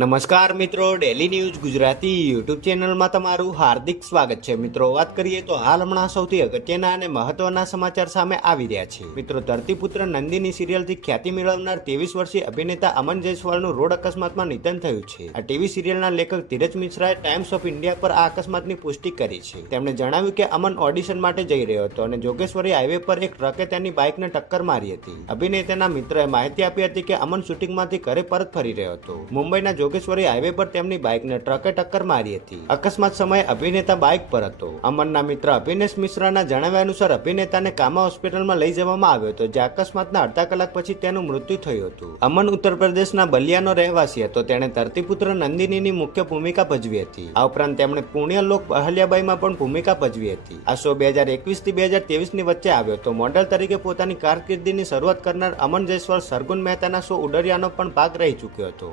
નમસ્કાર મિત્રો, daily news Gujarati YouTube ચેનલમાં તમારું હાર્દિક સ્વાગત છે। મિત્રો, વાત કરીએ તો હાલ હમણાં સૌથી અગત્યના અને મહત્વના સમાચાર સામે આવી રહ્યા છે। મિત્રો, ધરતીપુત્ર નંદિની સિરિયલથી ખ્યાતિ મેળવનાર 23 વર્ષીય અભિનેતા અમન જયસ્વાલનું રોડ અકસ્માતમાં નિધન થયું છે। આ ટીવી સિરિયલના લેખક ધીરજ મિશ્રાએ ટાઈમ્સ ઓફ ઇન્ડિયા પર આ અકસ્માતની પુષ્ટિ કરી છે। તેમણે જણાવ્યું કે અમન ઓડિશન માટે જઈ રહ્યો હતો અને જોગેશ્વરી હાઈવે પર એક ટ્રકે તેની બાઇકને ટક્કર મારી હતી। અભિનેતાના મિત્રએ માહિતી આપી હતી કે અમન શૂટિંગમાંથી ઘરે પરત ફરી રહ્યો હતો। મુંબઈના જોગેશ્વરી હાઈવે પર તેમની બાઇકને ટ્રકે ટક્કર મારી હતી। અકસ્માત સમયે અભિનેતા બાઇક પર હતો। અમનના મિત્ર અભિનેશ મિશ્રાના જણાવ્યા અનુસાર અભિનેતાને કામા હોસ્પિટલમાં લઈ જવામાં આવ્યો હતો, જ્યાં અકસ્માતના અડધા કલાક પછી તેનું મૃત્યુ થયું હતું। અમન ઉત્તર પ્રદેશના બલિયાનો રહેવાસી હતો। તેણે ધરતીપુત્ર નંદિનીની મુખ્ય ભૂમિકા ભજવી હતી। આ ઉપરાંત તેમણે પુણ્યલોક અહલ્યાબાઈમાં પણ ભૂમિકા ભજવી હતી। આ શો 2021 થી 2023 ની વચ્ચે આવ્યો હતો। મોડેલ તરીકે પોતાની કારકિર્દીની શરૂઆત કરનાર અમન જયસ્વાલ સરગુન મહેતાના શો ઉડરિયાનો પણ ભાગ રહી ચૂક્યો હતો।